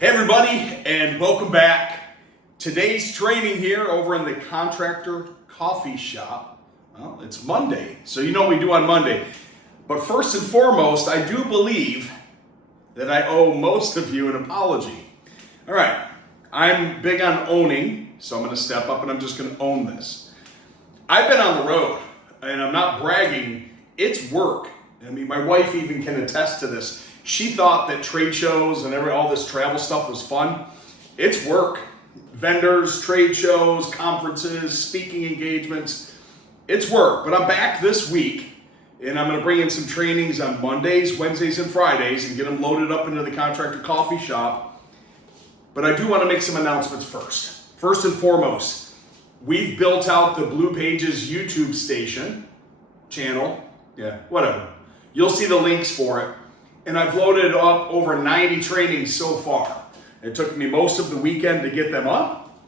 Hey everybody, and welcome back. Today's training here over in the Contractor Coffee Shop. Well, it's Monday, so you know what we do on Monday. But first and foremost, I do believe that I owe most of you an apology. All right, I'm big on owning, so I'm going to step up and I'm just going to own this. I've been on the road, and I'm not bragging, it's work. I mean, my wife even can attest to this. She thought that trade shows and all this travel stuff was fun. It's work. Vendors, trade shows, conferences, speaking engagements. It's work. But I'm back this week, and I'm going to bring in some trainings on Mondays, Wednesdays, and Fridays and get them loaded up into the Contractor Coffee Shop. But I do want to make some announcements first. First and foremost, we've built out the Blue Pages YouTube channel. Yeah, whatever. You'll see the links for it. And I've loaded up over 90 trainings so far. It took me most of the weekend to get them up.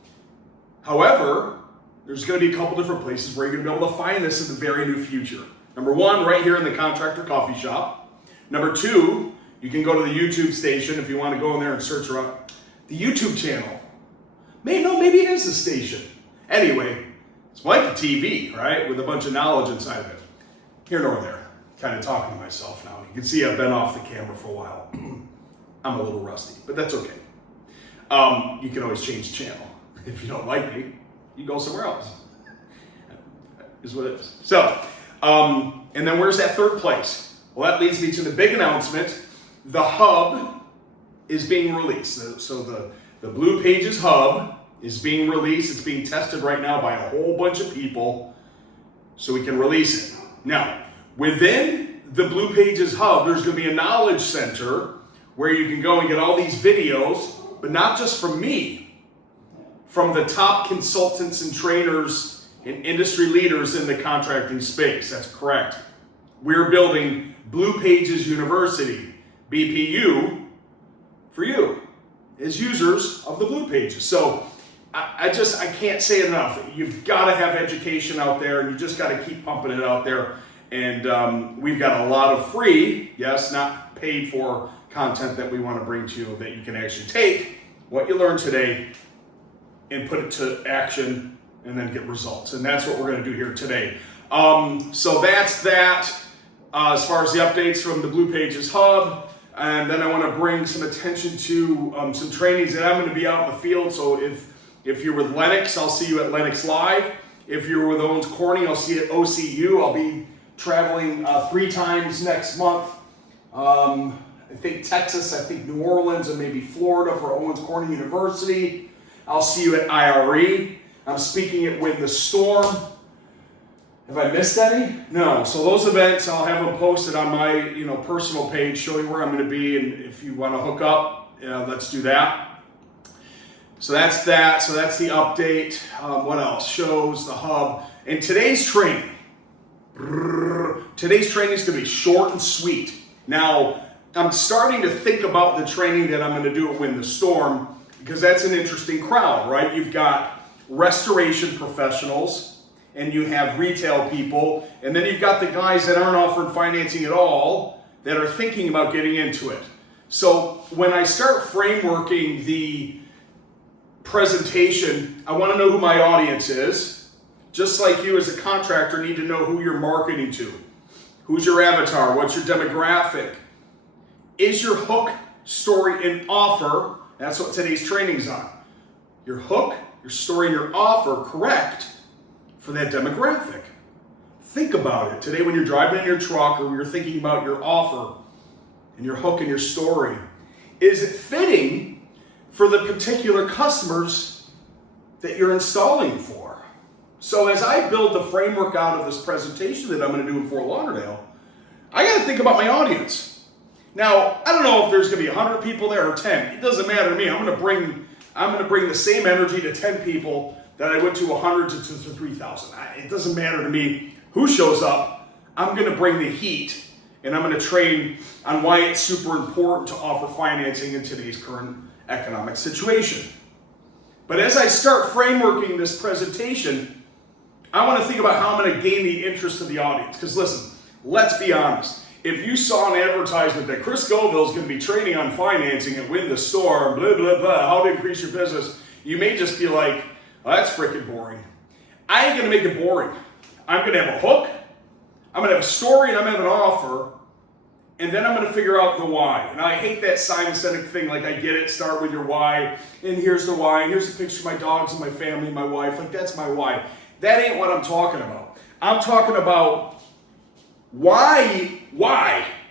However, there's going to be a couple different places where you're going to be able to find this in the very near future. Number one, right here in the Contractor Coffee Shop. Number two, you can go to the YouTube station if you want to go in there and search up the YouTube channel. Maybe it is a station. Anyway, it's like a TV, right? With a bunch of knowledge inside of it. Here nor there. Kind of talking to myself now. You can see I've been off the camera for a while. I'm a little rusty, but that's okay. You can always change the channel. If you don't like me, you go somewhere else. Is what it is. So, and then where's that third place? Well, that leads me to the big announcement. The hub is being released. So the Blue Pages hub is being released. It's being tested right now by a whole bunch of people so we can release it. Now, within the Blue Pages hub, there's going to be a knowledge center where you can go and get all these videos, but not just from me, from the top consultants and trainers and industry leaders in the contracting space. That's correct. We're building Blue Pages University, BPU, for you as users of the Blue Pages. So I can't say it enough. You've got to have education out there, and you just got to keep pumping it out there. And we've got a lot of free, yes, not paid for content that we want to bring to you that you can actually take what you learned today and put it to action and then get results. And that's what we're going to do here today. So that's that as far as the updates from the Blue Pages hub. And then I want to bring some attention to some trainings that I'm going to be out in the field. So if you're with Lennox, I'll see you at Lennox Live. If you're with Owens Corning, I'll see you at OCU. I'll be traveling 3 times next month. I think Texas, I think New Orleans, and maybe Florida for Owens Corning University. I'll see you at IRE. I'm speaking at Win the Storm. Have I missed any? No. So those events, I'll have them posted on my personal page, show you where I'm going to be, and if you want to hook up, let's do that. So that's that. So that's the update. What else? Shows, the hub, and today's training. Today's training is going to be short and sweet. Now, I'm starting to think about the training that I'm going to do at Win the Storm because that's an interesting crowd, right? You've got restoration professionals and you have retail people, and then you've got the guys that aren't offering financing at all that are thinking about getting into it. So when I start frameworking the presentation, I want to know who my audience is. Just like you as a contractor need to know who you're marketing to. Who's your avatar? What's your demographic? Is your hook, story, and offer, that's what today's training's on. Your hook, your story, and your offer correct for that demographic. Think about it. Today when you're driving in your truck or you're thinking about your offer and your hook and your story, is it fitting for the particular customers that you're installing for? So as I build the framework out of this presentation that I'm going to do in Fort Lauderdale, I got to think about my audience. Now, I don't know if there's going to be 100 people there or 10. It doesn't matter to me. I'm going to bring the same energy to 10 people that I would to 100 to 3,000. It doesn't matter to me who shows up. I'm going to bring the heat, and I'm going to train on why it's super important to offer financing in today's current economic situation. But as I start frameworking this presentation, I want to think about how I'm going to gain the interest of the audience. Because listen, let's be honest. if you saw an advertisement that Chris Scoville is going to be training on financing at Win the Store, blah, blah, blah, how to increase your business, you may just be like, oh, that's freaking boring. I ain't going to make it boring. I'm going to have a hook, I'm going to have a story, and I'm going to have an offer, and then I'm going to figure out the why. And I hate that Simon Sinek thing, like I get it, start with your why, and here's the why, and here's a picture of my dogs and my family and my wife. Like, that's my why. That ain't what I'm talking about. I'm talking about why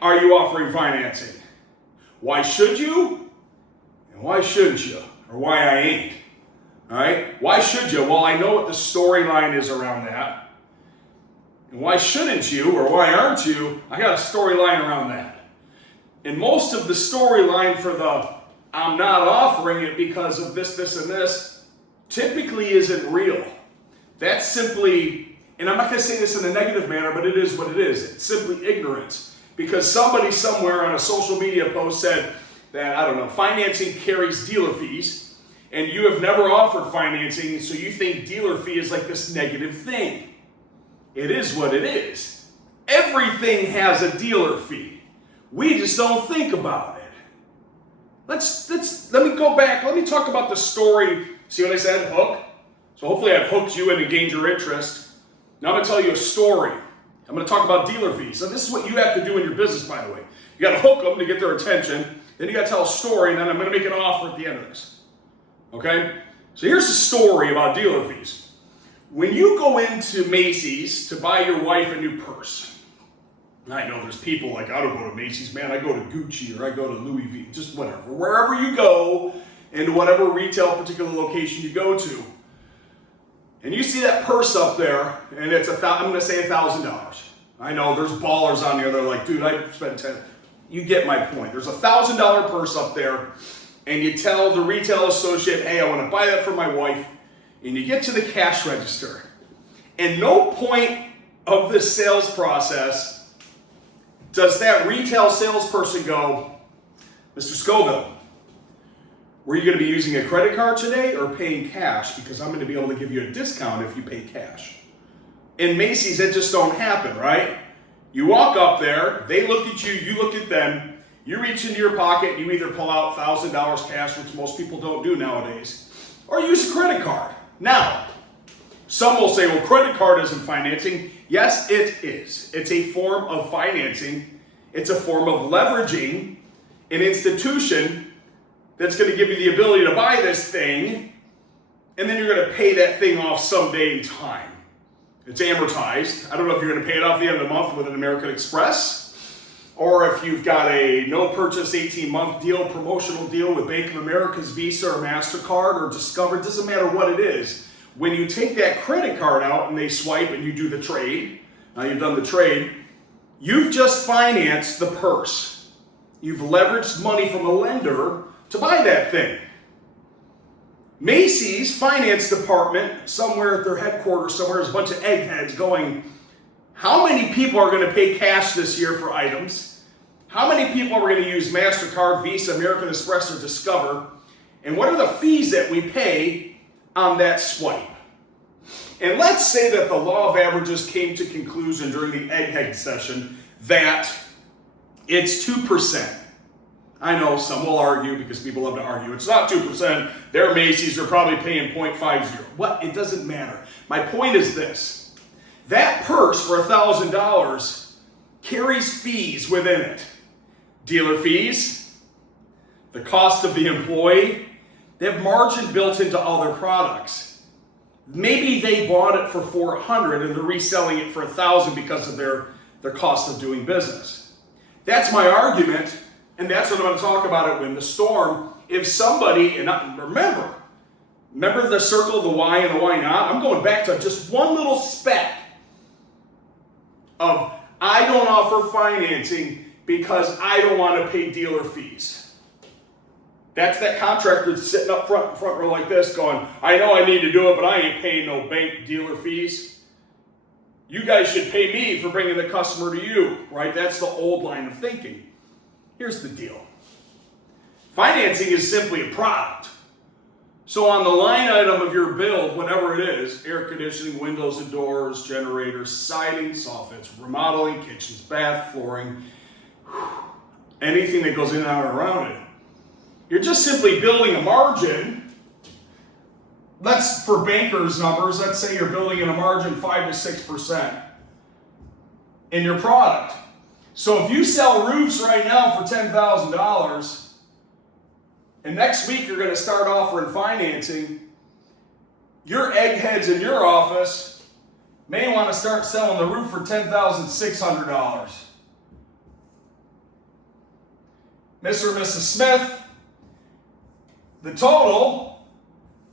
are you offering financing? Why should you? And why shouldn't you? Or why I ain't. All right? Why should you? Well, I know what the storyline is around that. And why shouldn't you, or why aren't you? I got a storyline around that. And most of the storyline for the I'm not offering it because of this, and this typically isn't real. That's simply, and I'm not going to say this in a negative manner, but it is what it is. It's simply ignorance. Because somebody somewhere on a social media post said that, I don't know, financing carries dealer fees, and you have never offered financing, so you think dealer fee is like this negative thing. It is what it is. Everything has a dealer fee. We just don't think about it. Let me go back. Let me talk about the story. See what I said? Hook. So hopefully I've hooked you in and gained your interest. Now I'm going to tell you a story. I'm going to talk about dealer fees. So this is what you have to do in your business, by the way. You got to hook them to get their attention. Then you got to tell a story, and then I'm going to make an offer at the end of this. Okay? So here's the story about dealer fees. When you go into Macy's to buy your wife a new purse, I know there's people like, I don't go to Macy's, man. I go to Gucci or I go to Louis V, just whatever. Wherever you go, into whatever retail particular location you go to, and you see that purse up there, and it's I'm going to say $1,000. I know there's ballers on there that are like, dude, I spent $10. You get my point. There's a $1,000 purse up there, and you tell the retail associate, hey, I want to buy that for my wife. And you get to the cash register, and no point of this sales process does that retail salesperson go, Mr. Scoville, were you going to be using a credit card today or paying cash? Because I'm going to be able to give you a discount if you pay cash. In Macy's, that just don't happen, right? You walk up there, they look at you, you look at them, you reach into your pocket, and you either pull out $1,000 cash, which most people don't do nowadays, or use a credit card. Now, some will say, well, credit card isn't financing. Yes, it is. It's a form of financing. It's a form of leveraging an institution that's going to give you the ability to buy this thing, and then you're going to pay that thing off someday in time. It's amortized. I don't know if you're going to pay it off the end of the month with an American Express, or if you've got a no-purchase 18-month deal, promotional deal with Bank of America's Visa or MasterCard or Discover. It doesn't matter what it is. When you take that credit card out and they swipe and you do the trade, now you've done the trade, you've just financed the purse. You've leveraged money from a lender to buy that thing. Macy's finance department, somewhere at their headquarters, somewhere is a bunch of eggheads going, how many people are going to pay cash this year for items? How many people are going to use MasterCard, Visa, American Express, or Discover? And what are the fees that we pay on that swipe? And let's say that the law of averages came to conclusion during the egghead session that it's 2%. I know some will argue because people love to argue. It's not 2%. Their Macy's are probably paying 0.50. What? It doesn't matter. My point is this. That purse for $1,000 carries fees within it. Dealer fees, the cost of the employee, they have margin built into all their products. Maybe they bought it for $400 and they're reselling it for $1,000 because of their cost of doing business. That's my argument, and that's what I'm going to talk about at Win the Storm. If somebody, and remember the circle of the why and the why not? I'm going back to just one little speck of I don't offer financing because I don't want to pay dealer fees. That's that contractor that's sitting up front row like this going, I know I need to do it, but I ain't paying no bank dealer fees. You guys should pay me for bringing the customer to you, right? That's the old line of thinking. Here's the deal. Financing is simply a product. So on the line item of your bill, whatever it is, air conditioning, windows and doors, generators, siding, soffits, remodeling, kitchens, bath, flooring, anything that goes in and out or around it. You're just simply building a margin. That's for bankers' numbers. Let's say you're building in a margin 5 to 6% in your product. So if you sell roofs right now for $10,000, and next week you're going to start offering financing, your eggheads in your office may want to start selling the roof for $10,600. Mr. and Mrs. Smith, the total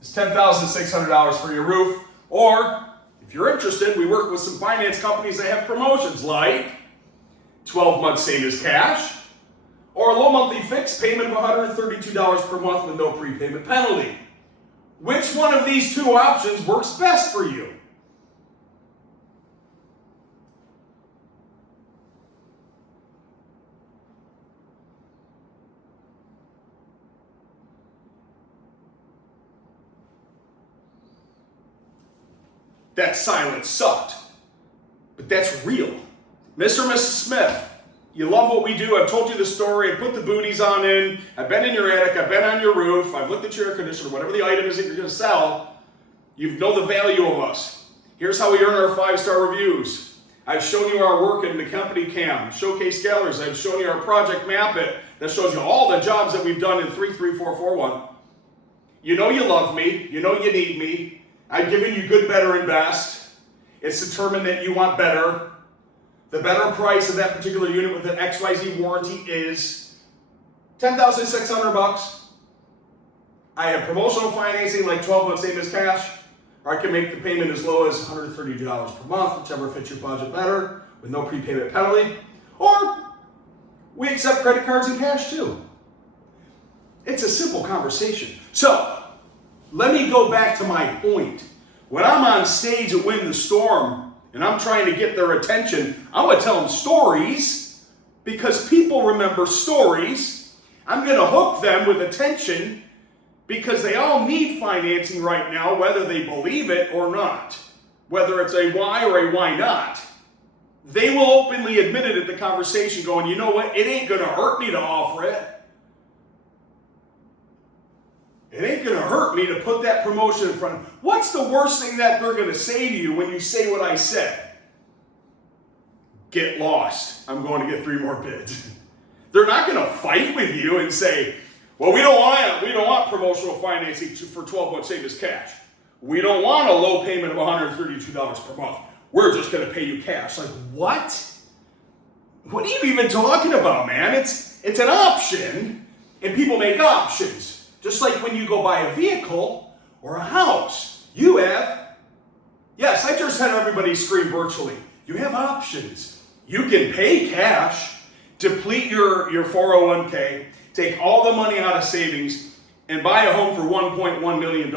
is $10,600 for your roof. Or, if you're interested, we work with some finance companies that have promotions like 12 months same as cash, or a low monthly fixed payment of $132 per month with no prepayment penalty. Which one of these two options works best for you? That silence sucked, but that's real. Mr. and Mrs. Smith, you love what we do. I've told you the story. I've put the booties on in. I've been in your attic. I've been on your roof. I've looked at your air conditioner. Whatever the item is that you're going to sell, you know the value of us. Here's how we earn our 5-star reviews. I've shown you our work in the company cam, showcase galleries. I've shown you our project map it that shows you all the jobs that we've done in 33441. You know you love me. You know you need me. I've given you good, better, and best. It's determined that you want better. The better price of that particular unit with an XYZ warranty is $10,600. I have promotional financing like 12 months same as cash, or I can make the payment as low as $130 per month, whichever fits your budget better, with no prepayment penalty. Or we accept credit cards and cash too. It's a simple conversation. So, let me go back to my point. When I'm on stage at Win the Storm and I'm trying to get their attention, I'm going to tell them stories because people remember stories. I'm going to hook them with attention because they all need financing right now, whether they believe it or not. Whether it's a why or a why not. They will openly admit it at the conversation going, you know what, it ain't going to hurt me to offer it. It ain't going to hurt me to put that promotion in front of them. What's the worst thing that they're going to say to you when you say what I said? Get lost. I'm going to get 3 more bids. They're not going to fight with you and say, well, we don't want promotional financing for 12 months same as cash. We don't want a low payment of $132 per month. We're just going to pay you cash. Like, what? What are you even talking about, man? It's an option, and people make options. Just like when you go buy a vehicle or a house, you have, yes, I just had everybody scream virtually. You have options. You can pay cash, deplete your 401k, take all the money out of savings, and buy a home for $1.1 million.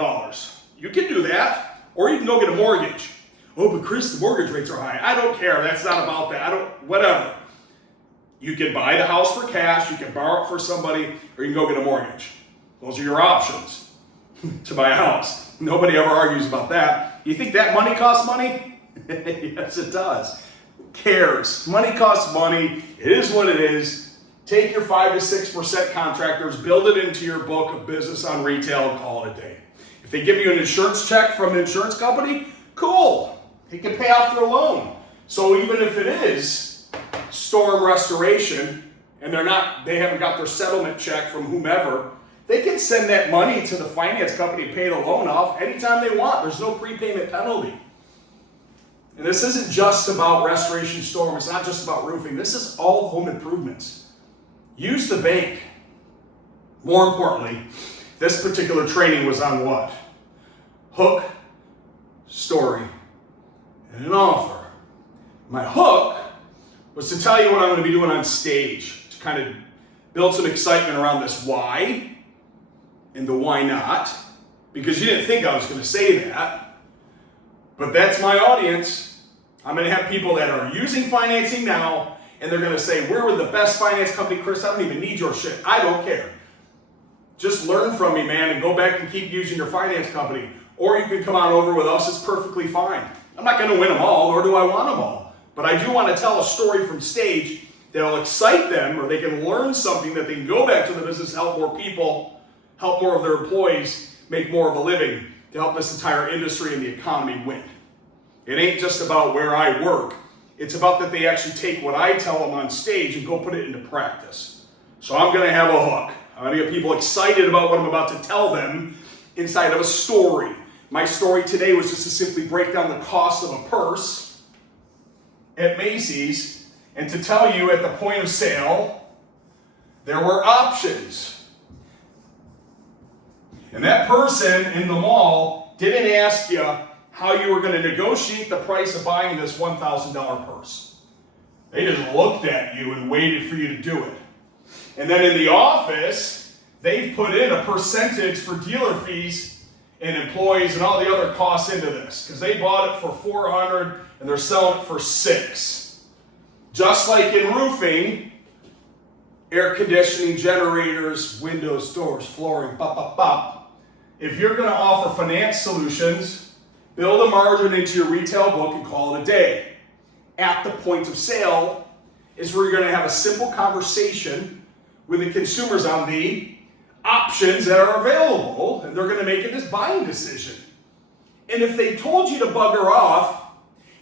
You can do that, or you can go get a mortgage. Oh, but Chris, the mortgage rates are high. I don't care. That's not about that. Whatever. You can buy the house for cash, you can borrow it for somebody, or you can go get a mortgage. Those are your options to buy a house. Nobody ever argues about that. You think that money costs money? Yes, it does. Who cares? Money costs money. It is what it is. Take your 5 to 6% contractors, build it into your book of business on retail, and call it a day. If they give you an insurance check from an insurance company, cool. They can pay off their loan. So even if it is storm restoration and they haven't got their settlement check from whomever, they can send that money to the finance company and pay the loan off anytime they want. There's no prepayment penalty. And this isn't just about restoration storm. It's not just about roofing. This is all home improvements. Use the bank. More importantly, this particular training was on what? Hook, story, and an offer. My hook was to tell you what I'm going to be doing on stage to kind of build some excitement around this why and the why not, because you didn't think I was going to say that, but that's my audience. I'm going to have people that are using financing now, and they're going to say, we're with the best finance company, Chris, I don't even need your shit. I don't care. Just learn from me, man, and go back and keep using your finance company. Or you can come on over with us, it's perfectly fine. I'm not going to win them all, nor do I want them all. But I do want to tell a story from stage that'll excite them, or they can learn something that they can go back to the business, help more people, help more of their employees, make more of a living, to help this entire industry and the economy win. It ain't just about where I work. It's about that they actually take what I tell them on stage and go put it into practice. So I'm going to have a hook. I'm going to get people excited about what I'm about to tell them inside of a story. My story today was just to simply break down the cost of a purse at Macy's and to tell you at the point of sale, there were options. And that person in the mall didn't ask you how you were going to negotiate the price of buying this $1,000 purse. They just looked at you and waited for you to do it. And then in the office, they've put in a percentage for dealer fees and employees and all the other costs into this, because they bought it for $400 and they're selling it for $600. Just like in roofing, air conditioning, generators, windows, doors, flooring, if you're going to offer finance solutions, build a margin into your retail book and call it a day. At the point of sale is where you're going to have a simple conversation with the consumers on the options that are available, and they're going to make this buying decision. And if they told you to bugger off,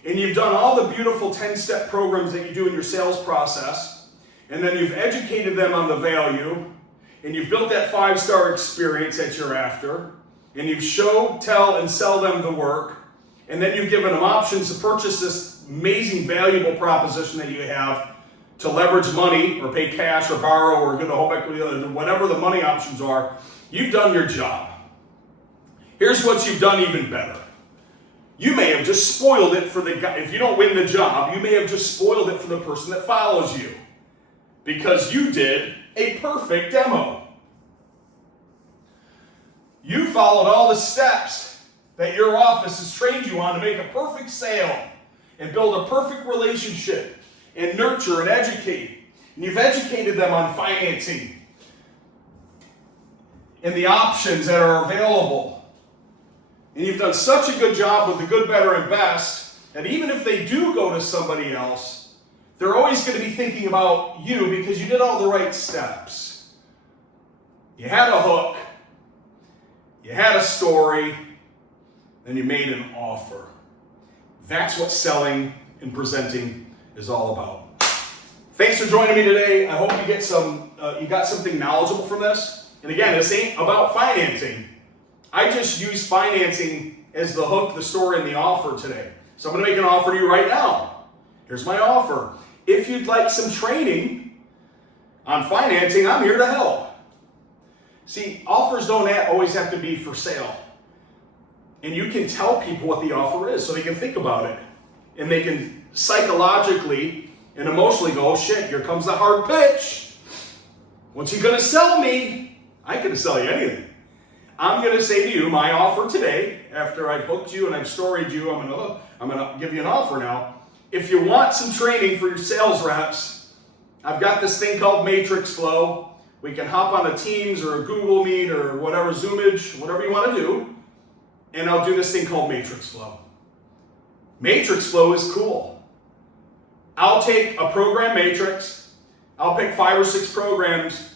and you've done all the beautiful 10-step programs that you do in your sales process, and then you've educated them on the value, and you've built that 5-star experience that you're after, and you've show, tell, and sell them the work, and then you've given them options to purchase this amazing, valuable proposition that you have to leverage money or pay cash or borrow or get a home equity, whatever the money options are, you've done your job. Here's what you've done even better. You may have just spoiled it for the guy. If you don't win the job, you may have just spoiled it for the person that follows you, because you did a perfect demo. You followed all the steps that your office has trained you on to make a perfect sale and build a perfect relationship and nurture and educate. And you've educated them on financing and the options that are available. And you've done such a good job with the good, better, and best that even if they do go to somebody else, they're always going to be thinking about you because you did all the right steps. You had a hook, you had a story, and you made an offer. That's what selling and presenting is all about. Thanks for joining me today. I hope you get you got something knowledgeable from this. And again, this ain't about financing. I just use financing as the hook, the story, and the offer today. So I'm going to make an offer to you right now. Here's my offer. If you'd like some training on financing, I'm here to help. See, offers don't always have to be for sale. And you can tell people what the offer is so they can think about it. And they can psychologically and emotionally go, oh shit, here comes the hard pitch. What's he going to sell me? I ain't going to sell you anything. I'm going to say to you, my offer today, after I've hooked you and I've storied you, I'm going to give you an offer now. If you want some training for your sales reps, I've got this thing called Matrix Flow. We can hop on a Teams or a Google Meet or whatever, Zoomage, whatever you want to do, and I'll do this thing called Matrix Flow. Matrix Flow is cool. I'll take a program matrix, I'll pick 5 or 6 programs,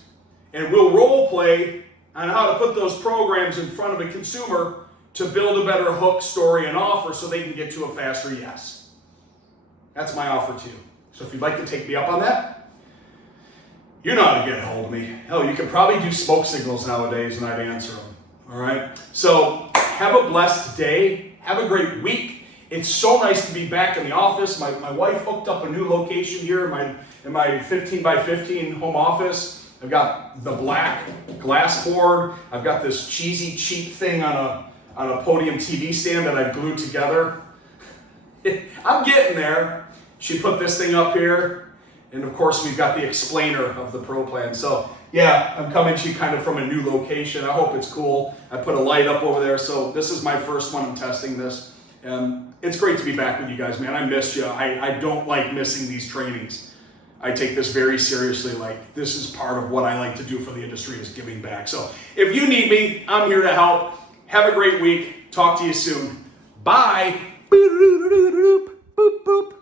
and we'll role play on how to put those programs in front of a consumer to build a better hook, story, and offer so they can get to a faster yes. That's my offer to you. So if you'd like to take me up on that, you know how to get a hold of me. Hell, you can probably do smoke signals nowadays and I'd answer them. All right? So have a blessed day. Have a great week. It's so nice to be back in the office. My wife hooked up a new location here in my 15 by 15 home office. I've got the black glass board. I've got this cheesy, cheap thing on a podium TV stand that I've glued together. I'm getting there. She put this thing up here. And of course, we've got the explainer of the Pro Plan. So yeah, I'm coming to you kind of from a new location. I hope it's cool. I put a light up over there. So this is my first one. I'm testing this. It's great to be back with you guys, man. I missed you. I don't like missing these trainings. I take this very seriously. Like, this is part of what I like to do for the industry is giving back. So if you need me, I'm here to help. Have a great week. Talk to you soon. Bye. Boop, boop, boop.